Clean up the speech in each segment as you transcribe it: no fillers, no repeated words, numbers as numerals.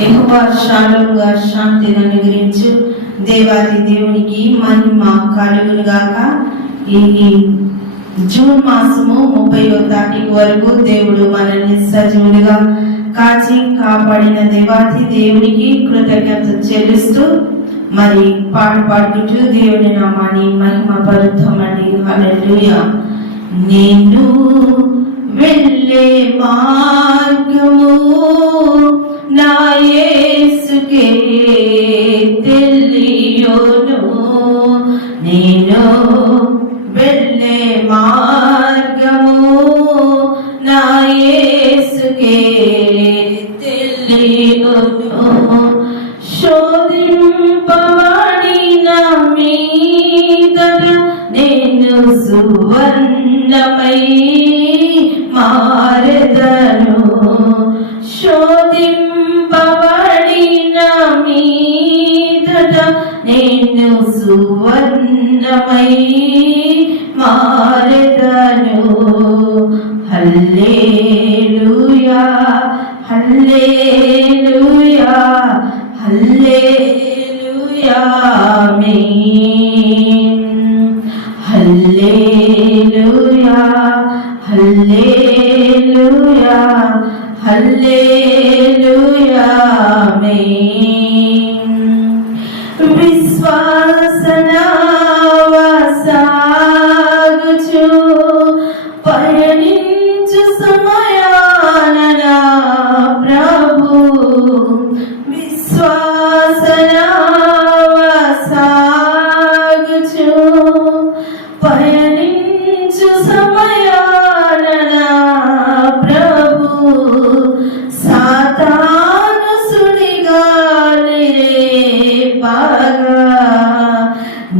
యెహోవా షాలోముగా శాంతిని అనుగ్రహించు. దేవాది దేవునికి మహిమ కలుగును గాక. ఈ జూన్ మాసము 30వ తారీఖు వరకు దేవుడు మనల్ని సజీవులుగా కాచి కాపాడిన దేవాది దేవునికి కృతజ్ఞత చెల్లిస్తూ మరి పాడుకుంటూ దేవుని నామాన్ని మహిమ పరుద్దామండి. హల్లెలూయా. నేను వెళ్ళే మార్గము నా యేసుకే తెలియును. నేను వెళ్ళే మార్గము నా యేసుకే తెలియును. శోధింపబడిన మీదట నేను సువర్ణమై మారెదను. శోధింపబడిన మీదట నేను సువర్ణమై మారెదను. హల్లెలూయా హల్లెలూయా హల్లెలూయా ఆమేన్. హల్లెలూయా హల్లెలూయా హల్లెలూయా ఆమేన్. విశ్వాసనావసాగుచు పయనించు సమయాన నా ప్రభు విశ్వాసనావసాగుచు పయనించు సమయాన నా ప్రభు సాతాను సుడిగాలి రేపగా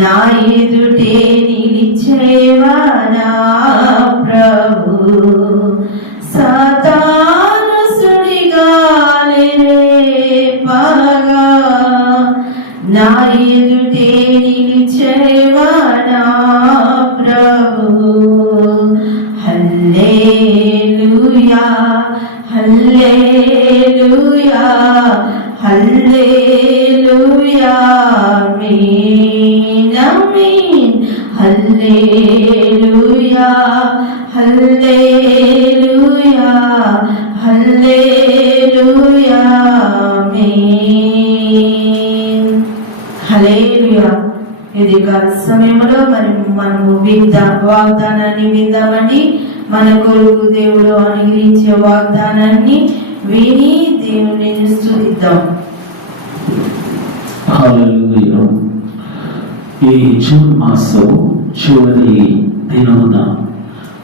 నా ఎదుటే నిలిచేవా నా ప్రభు. సాతాను సుడిగాలి రేపగా నా ఎదుటే నిలిచేవా నా ప్రభు. హల్లెలూయా హల్లెలూయా హల్లెలూయా ఆమేన్ ఆమేన్. హల్లెలూయా హల్లెలూయా హల్లెలూయా ఆమేన్. హల్లెలూయా. ఇది కాల సమయంలో మనము వాగ్దానాన్ని విందామని, మన కొరకు దేవుడు అనుగ్రహించే వాగ్దానాన్ని విని దేవుని స్తుతిద్దాం. హల్లెలూయా. ఈ జూన్ మాసం చివరి దినమున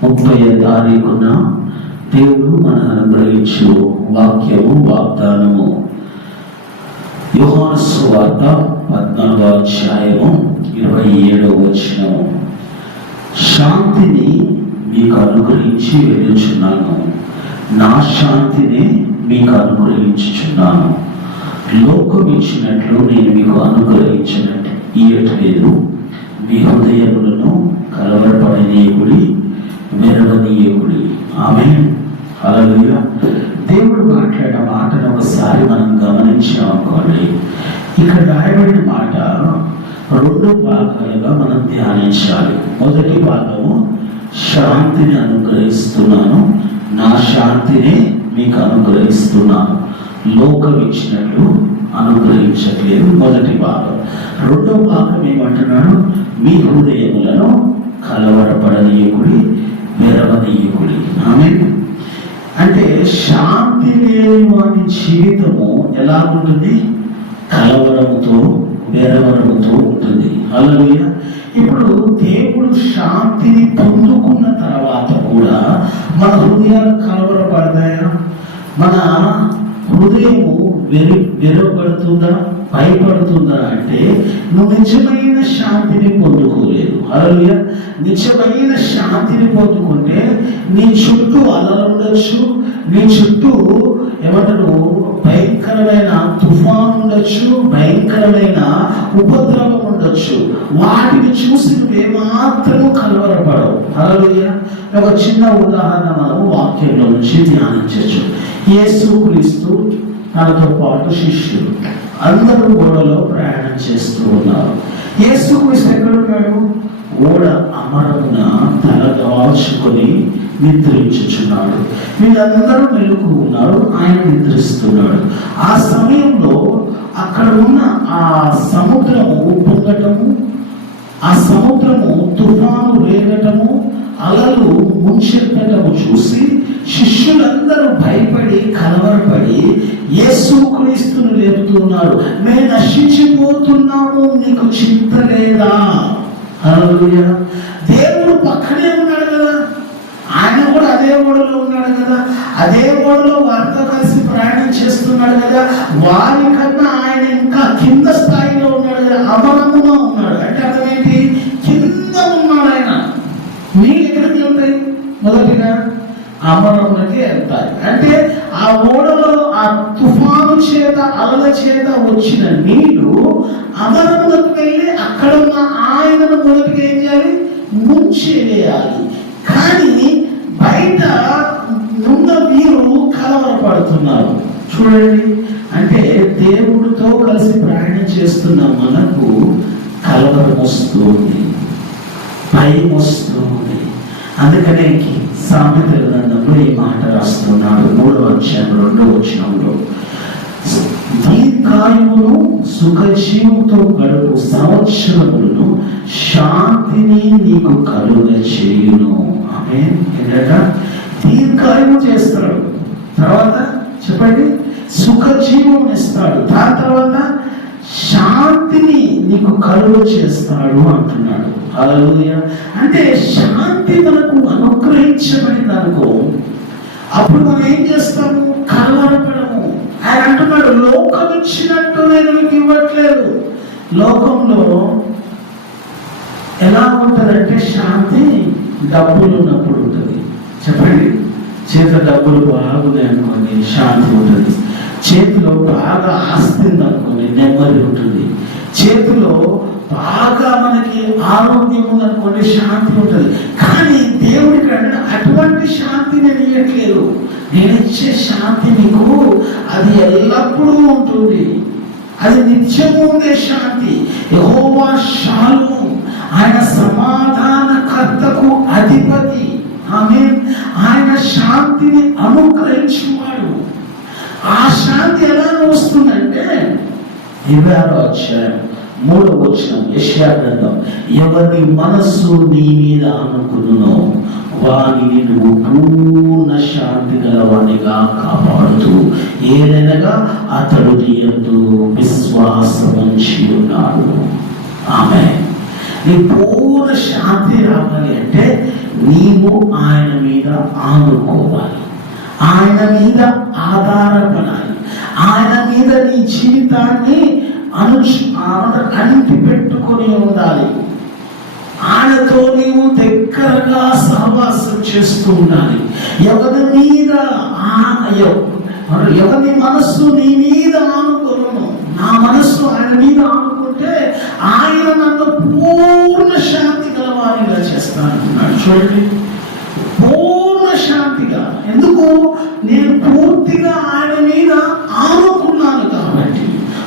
30వ తారీఖున దేవుడు మన అనుగ్రహించు వాక్యము వాగ్దానము యోహాను సువార్త 14వ అధ్యాయము 27వ వచనము. శాంతిని మీకు అనుగ్రహించి వెళ్ళుచున్నాను, నా శాంతిని మీకు అనుగ్రహించుచున్నాను. లోకం ఇచ్చినట్లు నేను మీకు అనుగ్రహించినట్టు ఇయ్యట్లేదు. మీ హృదయములను కలవరపడనీయకుడి, మెరవనీయకుడి. ఆమేన్. హల్లెలూయా. దేవుడు మాట్లాడిన మాటను ఒకసారి మనం గమనించామనుకోండి. ఇక్కడ రాయబడిన మాట 2 భాగాలుగా మనం ధ్యానించాలి. మొదటి భాగము శాంతిని అనుగ్రహిస్తున్నాను, నా శాంతిని మీకు అనుగ్రహిస్తున్నాను. లోకం ఇచ్చినట్లు అనుగ్రహించట్లేదు. మొదటి భాగం. రెండవ భాగం ఏమంటున్నాడు? మీ హృదయములను కలవరపడనీయకుడి, మెరవనీయకుడి. ఆమేన్. అంటే శాంతి లేని వారి జీవితము ఎలా ఉంటుంది? కలవరముతో, మెరవరముతో ఉంటుంది. హల్లెలూయా. ఇప్పుడు దేవుడు శాంతిని పొందుకున్న తర్వాత కూడా మన హృదయాలు కలవరపడతాయా? మన హృదయము వెరపడుతుందా, భయపడుతుందా అంటే నువ్వు నిజమైన శాంతిని పొందుకోలేదు. హల్లెలూయా. నిజమైన శాంతిని పొందుకుంటే నీ చుట్టూ అలలు ఉండొచ్చు, నీ చుట్టూ ఏమంటారు భయంకరమైన తుఫాను ఉండొచ్చు, భయంకరమైన ఉపద్రవం ఉండొచ్చు. వాటిని చూసి నువ్వేమాత్రము కలవరపడవు. హల్లెలూయా. ఒక చిన్న ఉదాహరణ మనం వాక్యంలో నుంచి ధ్యానించవచ్చు. యేసుక్రీస్తు తనతో పాటు శిష్యులు అందరూ ఓడలో ప్రయాణం చేస్తూ ఉన్నారు. యేసుక్రీస్తు ఎక్కడున్నాడు? ఓడ అమరమున తల దాల్చుకొని నిద్రించుచున్నాడు. వీళ్ళందరూ మెలుకు ఉన్నారు, ఆయన నిద్రిస్తున్నాడు. ఆ సమయంలో అక్కడ ఉన్న ఆ సముద్రము పొంగటము, ఆ సముద్రము తుఫాను రేగటము, అలలు ముంచెత్తటము చూసి శిష్యులందరూ భయపడి కలవరపడి యేసుక్రీస్తును లేపుతున్నారు. మేము నశించిపోతున్నాము, నీకు చింత లేదా? హల్లెలూయా. దేవుడు పక్కనే ఉన్నాడు కదా, ఆయన కూడా అదే ఓడలో ఉన్నాడు కదా, అదే ఓడలో వారితో కలిసి ప్రయాణం చేస్తున్నాడు కదా, వారికన్నా ఆయన ఇంకా కింద స్థాయిలో ఉన్నాడు కదా, అమరముగా ఉన్నాడు. అంటే అర్థమేంటి? కింద ఉన్నాడు ఆయన. నీళ్ళు ఎక్కడికి వెళ్తాయి? మొదటిగా అమరమునకి వెళ్తాయి. అంటే ఆ ఓడలో ఆ తుఫాను చేత అలల చేత వచ్చిన నీళ్లు అమరములకు వెళ్ళి అక్కడ ఉన్న ఆయనను మొదటిగా ఏం చేయాలి? ముంచేయాలి. కానీ బయట ఉన్న వీరు కలవరపడుతున్నారు. చూడండి, అంటే దేవుడితో కలిసి ప్రయాణం చేస్తున్న మనకు కలవరం వస్తుంది, భయం వస్తుంది. అందుకనే సామెతల గ్రంథంలో ఈ మాట రాస్తున్నాడు, 3వ అధ్యాయం 2వ వచనంలో, దీర్ఘాయువును సుఖజీవంతో గడుపు సంవత్సరములను శాంతిని నీకు కలుగ చేయును. ఆమేన్. ఏంటంట? దీర్ఘాయువు చేస్తాడు, తర్వాత చెప్పండి సుఖజీవం ఇస్తాడు, దాని తర్వాత శాంతిని నీకు కలుగ చేస్తాడు అంటున్నాడు. హల్లెలూయా. అంటే శాంతి మనకు అనుగ్రహించబడింది అనుకో, అప్పుడు మనం ఏం చేస్తాము? కలవరపడము. ఆయన అంటున్నాడు, లోకం ఇచ్చినట్టు నేను మీకు ఇవ్వట్లేదు. లోకంలో ఎలా ఉంటుందంటే శాంతి డబ్బులు ఉన్నప్పుడు ఉంటుంది. చెప్పండి, చేత డబ్బులు బాగున్నాయి అనుకోండి శాంతి ఉంటుంది, చేతిలో బాగా ఆస్తి ఉందనుకోండి నెమ్మది ఉంటుంది, చేతిలో బాగా మనకి ఆరోగ్యం ఉందనుకోండి శాంతి ఉంటుంది. కానీ దేవుడికి అటువంటి శాంతి నేను ఇవ్వట్లేదు. నేను ఇచ్చే శాంతి మీకు అది ఎల్లప్పుడూ ఉంటుంది, అది నిత్యము ఉండే శాంతి. యెహోవా షాలోమ్, ఆయన సమాధానకర్తకు అధిపతి. ఆమేన్. ఆయన శాంతిని అనుగ్రహించువాడు. ఆ శాంతి ఎలా వస్తుందంటే 26వ అధ్యాయం 3వ వచనం యెషయా గ్రంథం, ఎవరి మనస్సు నీ మీద ఆనుకునునో వారిని నువ్వు పూర్ణ శాంతి గలవానిగా కాపాడుతూ, ఏదైనా అతడు నీ యందు విశ్వాసం ఉంచి ఉన్నాడు. ఆమేన్. నీ పూర్ణ శాంతి రావాలి అంటే నీవు ఆయన మీద ఆనుకోవాలి, ఆయన మీద ఆధారపడాలి, ఆయన మీద నీ జీవితాన్ని అంటి పెట్టుకొని ఉండాలి. ఆయనతో నీవు దగ్గరగా సహవాసం చేస్తూ ఉండాలి. ఎవరి మీద ఎవరి మనస్సు నీ మీద ఆనుకోను, నా మనస్సు ఆయన మీద ఆనుకుంటే ఆయన నన్ను పూర్ణ శాంతి గలవానిగా చేస్తానంటున్నాడు. చూడండి, పూర్ణ శాంతిగా. ఎందుకు? నేను పూర్తిగా ఆయన మీద ఆనుకున్నాను కాబట్టి,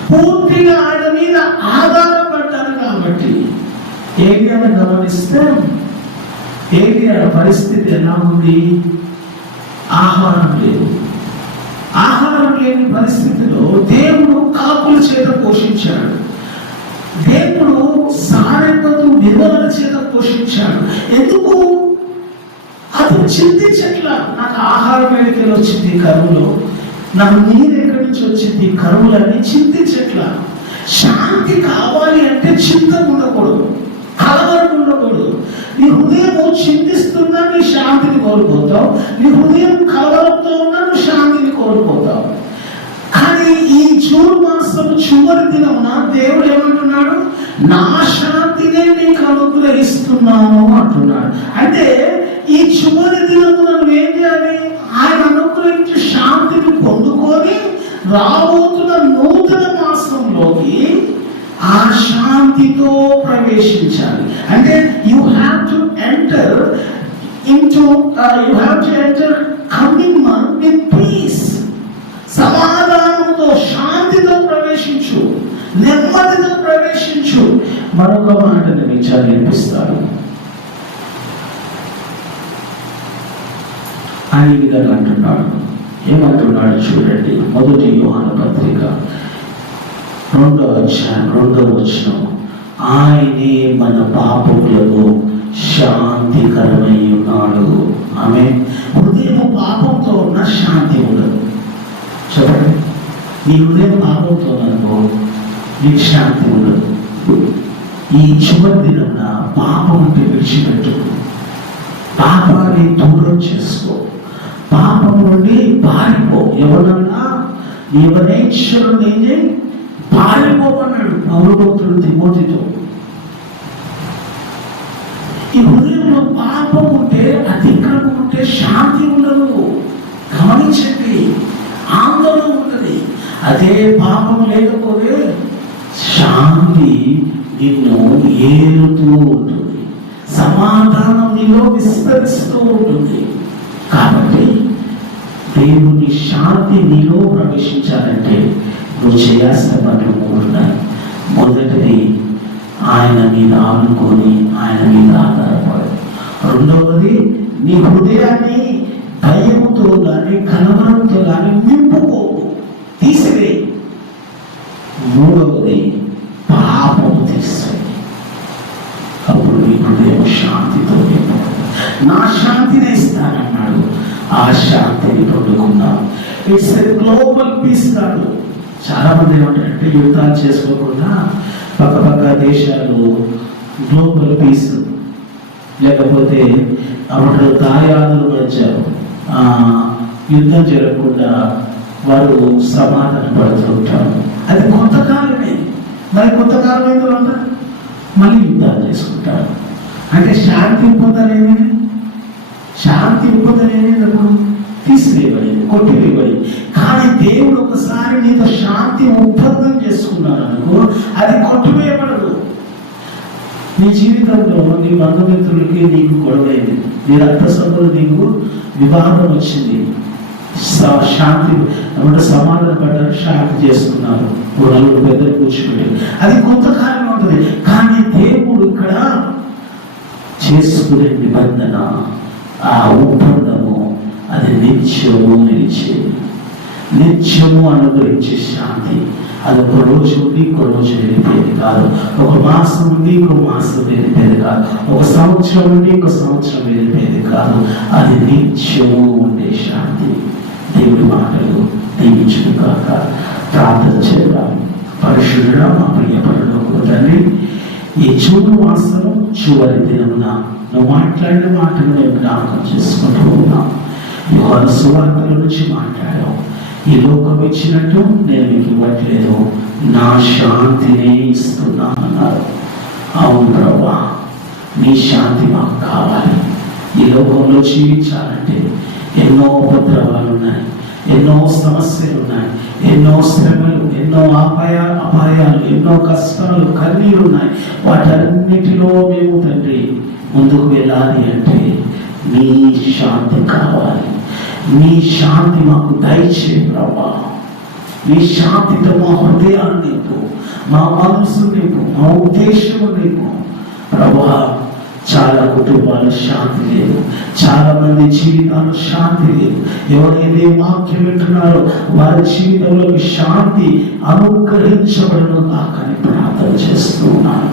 పూర్తిగా ఆయన మీద ఆధారపడ్డాను కాబట్టి. ఏలియాను గమనిస్తే ఏలియా పరిస్థితి ఎలా ఉంది? ఆహారం లేదు. ఆహారం లేని పరిస్థితిలో దేవుడు కాకుల చేత పోషించాడు, దేవుడు సారెపతు విలువల చేత పోషించాడు. ఎందుకు? అతను చింతించట్లా, నాకు ఆహారం ఎక్కడికి వచ్చింది కరువులో, నాకు నీరు ఎక్కడి నుంచి వచ్చింది కరువులని చింతించట్లా. శాంతి కావాలి అంటే చింత ఉండకూడదు, కలవరం ఉండకూడదు. నీ హృదయం చింతిస్తున్నా నీ శాంతిని కోల్పోతావు, నీ హృదయం కలవరంతో ఉన్నా నువ్వు శాంతిని కోల్పోతావు. కానీ ఈ జూన్ మాసం చివరి దినమున దేవుడు ఏమంటున్నాడు? నా శాంతినే నీకు అనుగ్రహిస్తున్నాను అంటున్నాడు. అంటే ఈ చివరి దినమున నువ్వేం చేయాలి? ఆయన అనుగ్రహించి శాంతిని పొందుకొని రాబోతున్న నూతన మాసంలోకి ఆ శాంతితో ప్రవేశించాలి. అంటే you have to enter coming month with peace. ఆయన ఈ విధంగా అంటున్నాడు. ఏమంటున్నాడు చూడండి, 1 యోహాను పత్రిక 2వ అధ్యాయం 2వ వచనం. ఆయనే మన పాపములకు శాంతికరమై ఉన్నాడు. ఆమె హృదయం పాపంతో ఉన్న శాంతి ఉండదు. చెప్పండి, నీ హృదయం పాపంతో ఉన్నదో నీకు శాంతి ఉండదు. ఈ చివరి దిన పాపం అంటే విడిచిపెట్టు, పాపాన్ని దూరం చేసుకో, పాపం నుండి పారిపో. ఎవరన్నా ఎవరేశ్వరు నేనే పారిపోమన్నాడు పౌలు భక్తుడు తిమోతితో. ఈ హృదయంలో పాపం ఉంటే, అతిక్రమం ఉంటే శాంతి ఉండదు. గమనించండి, ఆందోళన ఉంటుంది. అదే పాపం లేకపోతే శాంతి నిన్ను ఏలుతూ ఉంటుంది, సమాధానం నీలో విస్తరిస్తూ ఉంటుంది. కాబట్టి దేవుని శాంతి నీలో ప్రవేశించాలంటే నువ్వు చేయాల్సిన పనులు 3 ఉన్నాయి. మొదటిది ఆయన మీద ఆనుకొని ఆయన మీద ఆధారపడు. రెండవది నీ హృదయాన్ని భయముతో కానీ కలవరంతో కానీ నింపుకో, తీసివే. మూడవది పాపము తీసేయి. అప్పుడు నీ హృదయం శాంతితో నింపడు. నా శాంతిని ఇస్తానన్నాడు. ఆ శాంతిని పొందుకున్నాం. ఇట్స్ ఎ గ్లోబల్ పీస్ కాదు. చాలా మంది ఏమంటారంటే యుద్ధాలు చేసుకోకుండా పక్క దేశాలు గ్లోబల్ పీస్, లేకపోతే అప్పుడు దాయాదుల మధ్య యుద్ధం జరగకుండా వారు సమాధాన పడుతుంటారు. అది కొంతకాలమే. మరి కొంతకాలం అయిన తర్వాత మళ్ళీ యుద్ధాలు చేసుకుంటారు. అంటే శాంతి పొందలేని, శాంతి పొందలేనిప్పుడు తీసివేయబడింది, కొట్టివేయబడింది. కానీ దేవుడు ఒకసారి నీతో శాంతి ఒప్పందం చేసుకున్నాడు అనుకో, అది కొట్టివేయబడదు. నీ జీవితంలో నీ బంధుమిత్రులకి నీకు గొడవైంది, నీ రక్త సంబంధులు నీకు వివాహం వచ్చింది, శాంతి అంటే సమాధాన పడ్డారు, శాంతి చేసుకున్నారు, 4 పెద్దలు కూర్చుని, అది కొంతకాలం ఉంటుంది. కానీ దేవుడు ఇక్కడ చేసుకునే నిబంధన, ఆ ఒప్పందము అది నిత్యము నిలిచేది, నిత్యము అనుగ్రహించే శాంతి. అది ఒక రోజు ఉండి ఇంకో రోజు వెళ్ళిపోయేది కాదు, ఒక మాసం ఉండి ఇంకో మాసం వెళ్ళిపోయేది కాదు, ఒక సంవత్సరం ఉండి ఇంకో సంవత్సరం వెళ్ళిపోయేది కాదు. అది నిత్యము ఉండే శాంతి. దేవుడి మాటలు దీవించును కాక. ప్రార్థన చేద్దాం. పరిశుద్ధుడా మా ప్రియ పరలోకపు తండ్రి, ఈ జూన్ మాసం చివరి దినమున నువ్వు మాట్లాడిన మాటలు మేము జ్ఞాపకం చేసుకుంటూ ఉన్నాం. యోహాను సువార్తల నుంచి మాట్లాడావు. ఈ లోకం ఇచ్చినట్టు నేను మీకు ఇవ్వట్లేదు, నా శాంతిని ఇస్తున్నానన్నారు. అవును ప్రభా, నీ శాంతి మాకు కావాలి. ఈ లోకంలో జీవించాలంటే ఎన్నో ఉపద్రవాలు ఉన్నాయి, ఎన్నో సమస్యలు ఉన్నాయి, ఎన్నో శ్రమలు, ఎన్నో అపాయాలు, ఎన్నో కష్టాలు, కన్నీళ్ళు ఉన్నాయి. వాటన్నిటిలో మేము తండ్రి ముందుకు వెళ్ళాలి అంటే నీ శాంతి కావాలి. నీ శాంతి మాకు దయచే ప్రభా. నీ శాంతితో మా హృదయాన్ని నింపు, మా మనసు నింపు, మా ఉద్దేశము నింపు ప్రభా. చాలా కుటుంబాలు శాంతి లేదు, చాలా మంది జీవితాలు శాంతి లేదు. ఎవరైతే వాక్యం వింటున్నారో వారి జీవితంలో శాంతి అనుగ్రహించబడను కాకని ప్రార్థన చేస్తూ ఉన్నాను.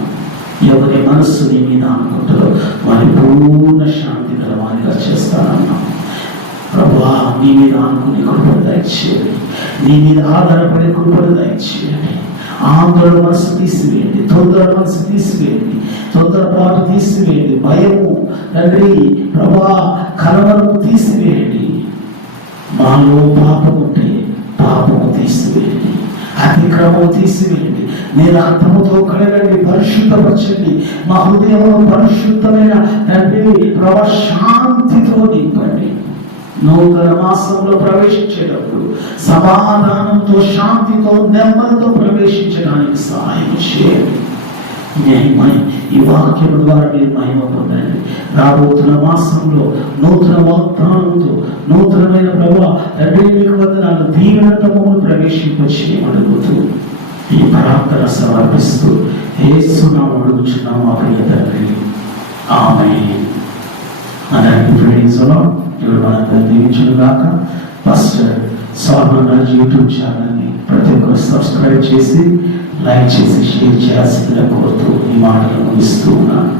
ఎవరి మనస్సు నీ మీద అనుకుంటారో వారి పూర్ణ శాంతి కలవానిగా చేస్తానన్నా ప్రభా. నీ మీద అనుకుని కృపను దయచేయండి, నీ మీద ఆధారపడే కృపను దయచేయండి. ఆందోళన మనసు తీసివేయండి, తొందర మనసు తీసివేయండి, తొందరపాటు తీసివేయండి, భయము తండ్రి ప్రభా కలవరము తీసివేయండి. మాలో పాపం ఉంటే పాపము తీసివేయండి, అతిక్రమం తీసివేయండి, నేను అర్థముతో కడగండి, పరిశుద్ధపరచండి. మా హృదయంలో పరిశుద్ధమైన తండ్రి ప్రభా శాంతితో నింపండి. నూతన మాసంలో ప్రవేశించేటప్పుడు సమాధానంతో, శాంతితో, నెమ్మదితో ప్రవేశించడానికి సహాయం చేయండి. ఈ వాక్యం ద్వారా మీరు మహిమ పొందండి. రాబోతున్న మాసంలో నూతన వాగ్దానంతో, నూతనమైన ప్రభావ తండ్రి మీకు వందనాలు, దీవెనతో మమ్మల్ని ప్రవేశింపచేయమడుగుతూ ఈ ప్రార్థన సమర్పిస్తూ యేసు నామమున అడుగుచున్నాము మా ప్రియ తండ్రి. ఆమేన్. అందరికీ ప్రైజ్ ది లార్డ్. దేవుడు మనందరూ దీవించును గాక. పాస్టర్ సాల్మన్ రాజు యూట్యూబ్ ఛానల్ని ప్రతి ఒక్కరు సబ్స్క్రైబ్ చేసి, లైక్ చేసి, షేర్ చేయాల్సిందిగా కోరుతూ ఈ మాటలు ముగిస్తూ ఉన్నాను.